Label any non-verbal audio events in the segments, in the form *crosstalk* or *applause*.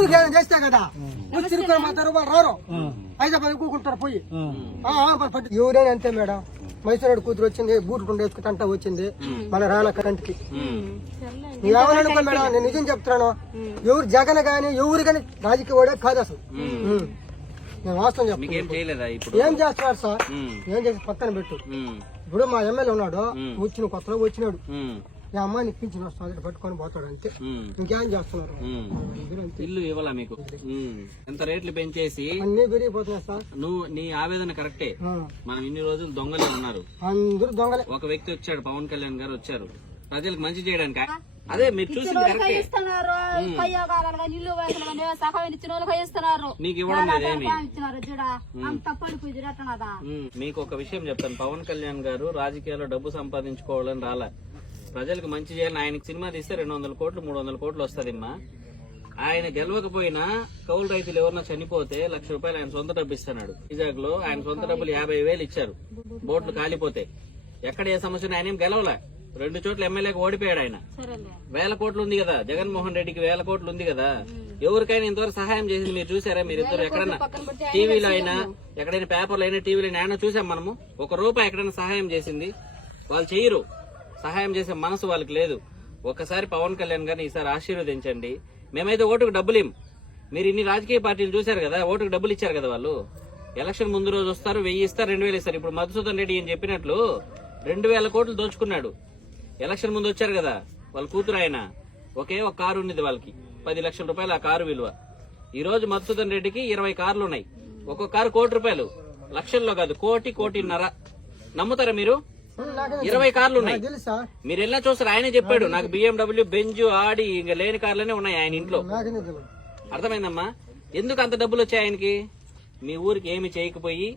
ఊరికి ఏదైనా చేస్తే కదా. ఊరు తిరుగుకొని మాత్రం వాళ్ళు రారు. హైదరాబాద్ కూకుంటారు పోయి. ఆ, ఆ, మరి పట్టు- ఎవరైనా అంతే మేడం. మైసూరు కూతురు వచ్చింది బూట్ గుండె వేసుకుంటా వచ్చింది. మన రాన కరెంట్కి. ఏమనుకో మేడం నేను నిజం చెప్తున్నాను. ఎవరు జగన్ గాని ఎవరు గాని రాజకీయ వాడే కాదు అసలు. నేను వాస్తవం మీకేం చెప్తాను చేయలేదా ఇప్పుడు? ఏం చేస్తున్నారు సార్? ఏం చేసి పక్కన పెట్టు. ఇప్పుడు మా ఎమ్మెల్యే ఉన్నాడు వచ్చిన కొత్తలో వచ్చినాడు. ఈ అమ్మాయిని ఇప్పించిన వస్తుంది పట్టుకొని పోతాడు అంతే. ఇంకేం చేస్తున్నారు? ఇల్లు ఇవ్వాలా మీకు. ఎంత రేట్లు పెంచేసి అన్ని పెరిగిపోతున్నాయి సార్. నువ్వు నీ ఆవేదన కరెక్టే. మనం ఇన్ని రోజులు దొంగలే ఉన్నారు అందరూ దొంగలే. ఒక వ్యక్తి వచ్చాడు పవన్ కళ్యాణ్ గారు వచ్చారు. ప్రజలకు మంచి చేయడానికి. అదే మీరు చూసింది కరెక్టే. ఇస్తున్నారు కయ్యోగాలు కానీ ఇల్లు వయసులు కానీ సహాయం ఇచ్చిన వాళ్ళకి ఇస్తున్నారు నీకు ఇవ్వడం లేదేమి? అంత పడిపోయి మీకు ఒక విషయం చెప్తాను. పవన్ కళ్యాణ్ గారు రాజకీయాల్లో డబ్బు సంపాదించుకోవాలని రాలా. ప్రజలకు మంచి చేయాలని ఆయనకి సినిమా తీస్తే రెండు వందల కోట్లు మూడు వందల కోట్లు వస్తుందమ్మా. ఆయన గెలవకపోయినా కౌలు రైతులు ఎవరన్నా చనిపోతే లక్ష రూపాయలు ఆయన సొంత డబ్బు ఇస్తున్నాడు. వైజాగ్లో ఆయన సొంత డబ్బులు యాభై వేలు ఇచ్చారు. బోట్లు కాలిపోతే. ఎక్కడ ఏ సమస్య ఆయన ఏం గెలవలే. రెండు చోట్ల ఎమ్మెల్యేకి ఓడిపోయాడు ఆయన. వేల కోట్లు ఉంది కదా. జగన్మోహన్ రెడ్డికి వేల కోట్లు ఉంది కదా. ఎవరికైనా ఇంతవరకు సహాయం చేసింది మీరు చూసారా? మీరు ఇద్దరు ఎక్కడన్నా టీవీలో అయినా ఎక్కడైనా పేపర్లో అయినా టీవీలో అయినా చూసాం మనము. ఒక రూపాయి ఎక్కడైనా సహాయం చేసింది. వాళ్ళు చేయరు. సహాయం చేసే మనసు వాళ్ళకి లేదు. ఒకసారి పవన్ కళ్యాణ్ గారిని ఈసారి ఆశీర్వదించండి. మేమైతే ఓటుకు డబ్బులు ఇం మీరు ఇన్ని రాజకీయ పార్టీలు చూశారు కదా ఓటుకు డబ్బులు ఇచ్చారు కదా వాళ్ళు? ఎలక్షన్ ముందు రోజు వస్తారు వెయ్యి ఇస్తారు రెండు వేలు ఇస్తారు. ఇప్పుడు మధుసూదన్ రెడ్డి ఏం చెప్పినట్లు రెండు వేల కోట్లు దోచుకున్నాడు. ఎలక్షన్ ముందు వచ్చారు కదా వాళ్ళ కూతురు ఆయన. ఒకే ఒక కారు ఉన్నది వాళ్ళకి. పది లక్షల రూపాయలు ఆ కారు విలువ. ఈ రోజు మధుసూదన్ రెడ్డికి ఇరవై కార్లు ఉన్నాయి. ఒక్కొక్క కారు కోటి రూపాయలు. లక్షల్లో కాదు కోటి కోటిన్నర. నమ్ముతారా మీరు? ఇరవై కార్లు ఉన్నాయి. తెలుసా? మీరు ఎలా చూస్తారు ఆయనే చెప్పాడు నాకు బిఎండబ్ల్యూ బెంజ్ ఆడి ఇంకా లేని కార్లనే ఉన్నాయి ఆయన ఇంట్లో. అర్థమైందమ్మా? ఎందుకు అంత డబ్బులు వచ్చాయి ఆయనకి? మీ ఊరికి ఏమి చేయకపోయి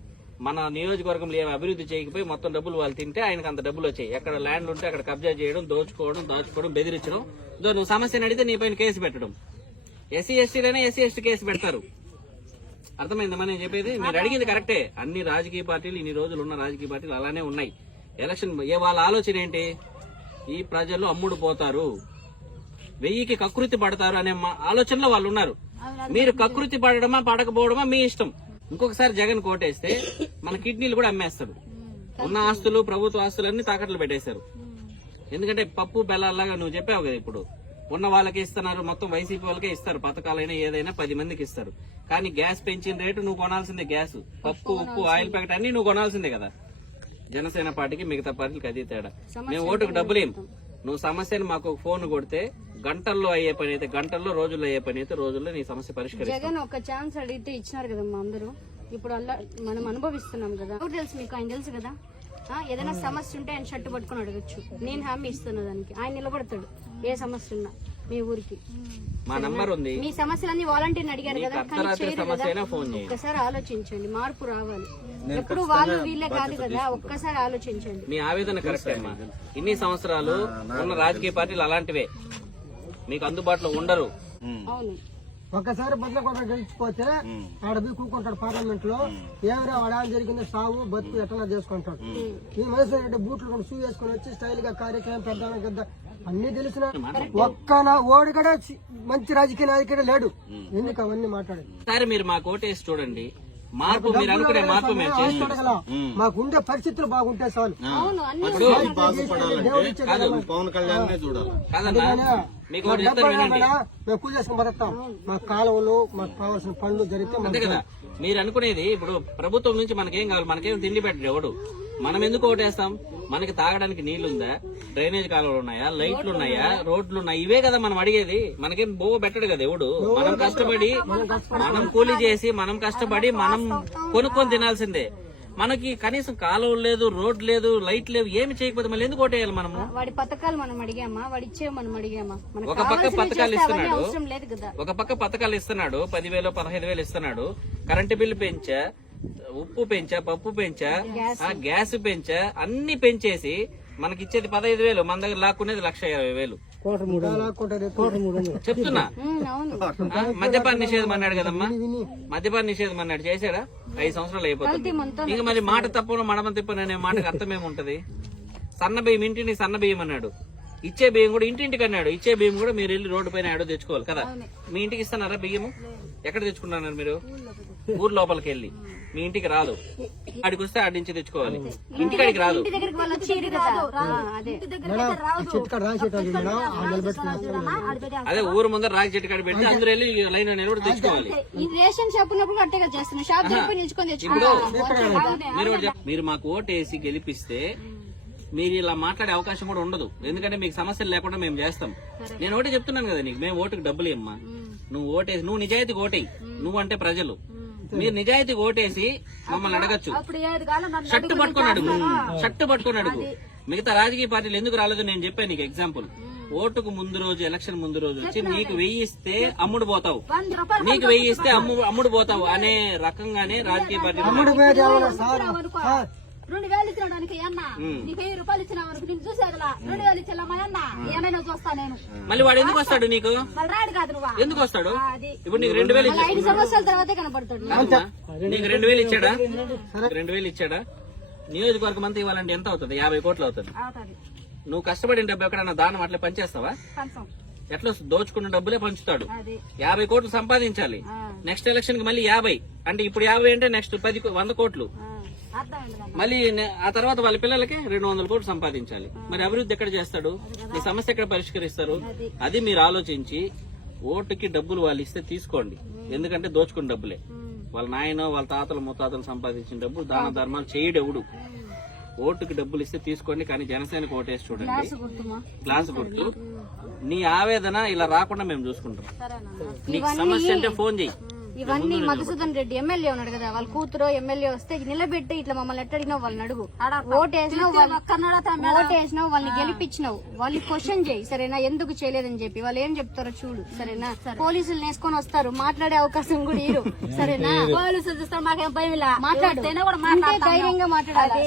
మన నియోజకవర్గంలో ఏమి అభివృద్ధి చేయకపోయి మొత్తం డబ్బులు వాళ్ళు తింటే ఆయనకు అంత డబ్బులు వచ్చాయి. ఎక్కడ ల్యాండ్ ఉంటే అక్కడ కబ్జా చేయడం దోచుకోవడం దాచుకోవడం బెదిరించడం. ఇదో నువ్వు సమస్యను అడిగితే నీ పైన కేసు పెట్టడం. ఎస్సీ ఎస్టీలైనా ఎస్సీ ఎస్టీ కేసు పెడతారు. అర్థమైందమ్మా నేను చెప్పేది? మీరు అడిగింది కరెక్టే. అన్ని రాజకీయ పార్టీలు ఇన్ని రోజులు ఉన్న రాజకీయ పార్టీలు అలానే ఉన్నాయి. ఎలక్షన్ ఏ వాళ్ళ ఆలోచన ఏంటి? ఈ ప్రజలు అమ్ముడు పోతారు. వెయ్యికి కకృతి పడతారు అనే మా- ఆలోచనలో వాళ్ళు ఉన్నారు. మీరు కకృతి పడడమా పడకపోవడమా మీ ఇష్టం. ఇంకొకసారి జగన్ కోటేస్తే మన కిడ్నీలు కూడా అమ్మేస్తాడు. ఉన్న ఆస్తులు ప్రభుత్వ ఆస్తులన్నీ తాకట్లు పెట్టేశారు. ఎందుకంటే పప్పు బెల్లాలాగా నువ్వు చెప్పావు కదా ఇప్పుడు. ఉన్న వాళ్ళకి ఇస్తున్నారు మొత్తం వైసీపీ వాళ్ళకే ఇస్తారు. పథకాలైనా ఏదైనా పది మందికి ఇస్తారు. కానీ గ్యాస్ పెంచిన రేటు నువ్వు కొనాల్సిందే గ్యాస్. పప్పు ఉప్పు ఆయిల్ ప్యాకెట్ అన్ని నువ్వు కొనాల్సిందే కదా. జనసేన పార్టీకి మిగతా పార్టీకి అది తేడా. మేము ఓటుకు డబ్బులేం. నువ్వు సమస్యను మాకు ఫోన్ కొడితే గంటల్లో అయ్యే పని అయితే గంటల్లో రోజుల్లో అయ్యే పని అయితే రోజుల్లో నీ సమస్య పరిష్కరిస్తాం. జగన్ ఒక ఛాన్స్ అడిగితే ఇచ్చినారు కదమ్మా అందరూ. ఇప్పుడు అలా మనం అనుభవిస్తున్నాం కదా. ఎవరు తెలుసు మీకు? ఆయన తెలుసు కదా? ఏదైనా సమస్య ఉంటే ఆయన షర్టు పట్టుకొని అడగచ్చు. నేను హామీ ఇస్తున్నా దానికి. ఆయన నిలబడతాడు. ఏ సమస్య ఉన్నా. మీ ఊరికి. మా నంబర్ ఉంది మీ సమస్యలన్నీ వాలంటీర్ని అడిగారు కదా కానీ చేయరు ఒక్కసారి ఆలోచించండి మార్పు రావాలి. ఎప్పుడు వాళ్ళు వీళ్ళే కాదు కదా ఒక్కసారి ఆలోచించండి. మీ ఆవేదన కరెక్ట్ అమ్మా. ఇన్ని సంవత్సరాలు ఉన్న రాజకీయ పార్టీలు అలాంటివే. మీకు అందుబాటులో ఉండరు. అవును. ఒక్కసారి బదులకొండ గెలిచిపోతే ఆడ పోయి కూకుంటాడు పార్లమెంట్లో ఏమైనా వాడా జరిగిందో సాగు బతుకు ఎట్లా చేసుకుంటాడు? ఈ మనిషి బూట్లు కొన్ని షూ వేసుకొని వచ్చి స్టైల్గా కార్యక్రమం పెద్ద పెద్ద అన్ని తెలిసిన? ఒక్క నా ఓడి కూడా మంచి రాజకీయ నాయకుడే లేడు. ఎందుకు అవన్నీ మాట్లాడేది? ఒకసారి మీరు మా కోటేసి చూడండి. మార్పు మీరు అనుకునే మార్పు మేము చేసి చూడగలం మాకు ఉండే పరిస్థితులు బాగుంటే చాలు. పవన్ కళ్యాణ్ మీకు మేము పూజ చేసుకుని బతుకుతాం. మా కాలువలు మాకు కావాల్సిన పనులు జరిగితే అంతే కదా. మీరు అనుకునేది ఇప్పుడు ప్రభుత్వం నుంచి మనకేం కావాలి? మనకేం తిండి పెట్టడు ఎవడు. మనం ఎందుకు ఓటేస్తాం? మనకి తాగడానికి నీళ్ళుందా డ్రైనేజ్ కాలువలు ఉన్నాయా? లైట్లు ఉన్నాయా? రోడ్లు ఉన్నాయి? ఇవే కదా మనం అడిగేది. మనకేం బోవ పెట్టడు కదా ఎవడు? మనం కష్టపడి మనం కూలి చేసి మనం కష్టపడి మనం కొనుక్కొని తినాల్సిందే. మనకి కనీసం కాలువలు లేదు రోడ్ లేదు లైట్ లేవు ఏమి చేయకపోతే మళ్ళీ ఎందుకు ఓటేయాలి మనము? వాడి పథకాలు మనం అడిగామా? వాడి మనం అడిగామా? ఒక పక్క పథకాలు ఇస్తున్నాడు. ఒక పక్క పథకాలు ఇస్తున్నాడు. పదివేలు పదహైదు వేలు ఇస్తున్నాడు. కరెంటు బిల్లు పెంచా. ఉప్పు పెంచా పప్పు పెంచా ఆ గ్యాస్. పెంచా అన్ని పెంచేసి మనకి ఇచ్చేది పదహైదు వేలు మన దగ్గర లాక్కునేది లక్ష ఇరవై వేలు. కోట మూడు కోట మూడు వందలు. చెప్తున్నా. మద్యపాన నిషేధం అన్నాడు కదమ్మా. మద్యపాన నిషేధం అన్నాడు. చేశాడా? ఐదు సంవత్సరాలు అయిపోతుంది. ఇంకా మరి మాట తప్పను మడమ తిప్పను అనే మాటకు అర్థం ఏముంటది సన్న బియ్యం ఇంటిని సన్న బియ్యం అన్నాడు. ఇచ్చే బియ్యం కూడా ఇంటింటికి అన్నాడు. ఇచ్చే బియ్యం కూడా మీరు వెళ్ళి రోడ్డు పైన ఆడో తెచ్చుకోవాలి కదా. మీ ఇంటికి ఇస్తున్నారా బియ్యము? ఎక్కడ తెచ్చుకున్నారు మీరు? ఊరు లోపలికి వెళ్ళి. మీ ఇంటికి రాదు. ఆడికి వస్తే ఆడి నుంచి తెచ్చుకోవాలి. ఇంటికాడికి రాదు. ఇంటి దగ్గరికి వాళ్ళు వచ్చి కదా ఆ, అదే. కాడ ఊరు ముందర రాగి చెట్టు కాడ పెట్టి అందరూ వెళ్ళి లైన్ నిలబడి తెచ్చుకోవాలి. ఈ రేషన్ షాప్ ఉన్నప్పుడు అట్టేగా చేస్తున్నాం. షాప్ దగ్గర నిల్చుకొని తెచ్చుకుంటాం మీరు మీరు మాకు ఓటు వేసి గెలిపిస్తే మీరు ఇలా మాట్లాడే అవకాశం కూడా ఉండదు. ఎందుకంటే మీకు సమస్యలు లేకుండా మేము చేస్తాం. నేను ఒకటి చెప్తున్నాను కదా నీకు మేము ఓటుకు డబ్బులు ఇమ్మా నువ్వు ఓటేసి నువ్వు నిజాయితీకి ఓటేయి. నువ్వు అంటే ప్రజలు. మీరు నిజాయితీకి ఓటేసి మమ్మల్ని అడగచ్చు. షర్టు పట్టుకొని అడుగు. షర్టు పట్టుకొని అడుగు. మిగతా రాజకీయ పార్టీలు ఎందుకు రాలేదు? నేను చెప్పాను నీకు ఎగ్జాంపుల్ ఓటుకు ముందు రోజు ఎలక్షన్ ముందు రోజు వచ్చి నీకు వెయ్యి ఇస్తే అమ్ముడు పోతావు. నీకు వెయ్యి ఇస్తే అమ్ము అమ్ముడు పోతావు అనే రకంగానే రాజకీయ పార్టీలు రెండు వేలు ఇచ్చినాడు అనుకో అన్న నీకు వెయ్యి రూపాయలు ఇచ్చినావు అనుకో నేను చూసేదిలా. రెండు వేలు ఇచ్చా మా అన్న. ఏమైనా చూస్తా నేను. మళ్ళీ వాడు ఎందుకు వస్తాడు నీకు? మళ్ళీ రాడు కాదు నువ్వా. ఎందుకు వస్తాడు? అది. ఇప్పుడు నీకు రెండు వేలు ఇచ్చాడు. ఐదు సంవత్సరాల తర్వాతే కనపడతాడు. నీకు రెండు వేలు ఇచ్చాడా? రెండు వేలు ఇచ్చాడా. నియోజకవర్గం అంతా ఇవ్వాలంటే ఎంత అవుతుంది? యాభై కోట్లు అవుతుంది. అవుతుంది. నువ్వు కష్టపడిన డబ్బు ఎక్కడన్నా దానం అట్లా పనిచేస్తావా ఎట్లా దోచుకున్న డబ్బులే పంచుతాడు. అది. యాభై కోట్లు సంపాదించాలి. నెక్స్ట్ ఎలక్షన్కి మళ్ళీ యాభై. అంటే ఇప్పుడు యాభై అంటే నెక్స్ట్ పది వంద కోట్లు. మళ్ళీ ఆ తర్వాత వాళ్ళ పిల్లలకి రెండు వందల కోట్లు సంపాదించాలి. మరి అభివృద్ధి ఎక్కడ చేస్తాడు? మీ సమస్య ఎక్కడ పరిష్కరిస్తారు? అది. మీరు ఆలోచించి ఓటుకి డబ్బులు వాళ్ళు ఇస్తే తీసుకోండి. ఎందుకంటే దోచుకున్న డబ్బులే. వాళ్ళ నాయన వాళ్ళ తాతలు ముత్తాతలు సంపాదించిన డబ్బులు దాన ధర్మాలు చేయడెవడు. ఓటుకి డబ్బులు ఇస్తే తీసుకోండి కానీ జనసేనకు ఓటేసి చూడండి. గ్లాస్ గుర్తు. నీ ఆవేదన ఇలా రాకుండా మేము చూసుకుంటాం. నీకు సమస్య అంటే ఫోన్ చెయ్యి. ఇవన్నీ మధుసూదన్ రెడ్డి ఎమ్మెల్యే ఉన్నాడు కదా వాళ్ళ కూతురు ఎమ్మెల్యే వస్తే నిలబెట్టి ఇట్లా మమ్మల్ని ఎట్టడినావు వాళ్ళని అడుగు ఓటు వేసినావు వాళ్ళు కన్నడ ఓటు వేసినావు వాళ్ళని గెలిపించినావు. వాళ్ళు క్వశ్చన్ చేయి సరేనా? ఎందుకు చేయలేదని చెప్పి. వాళ్ళు ఏం చెప్తారో చూడు సరేనా? పోలీసులు నేసుకొని వస్తారు మాట్లాడే అవకాశం కూడా ఇరు *laughs* సరేనా? పోలీసులు చూస్తే మాకేం భయం ఇలా. మాట్లాడు. ధైర్యంగా మాట్లాడాలి?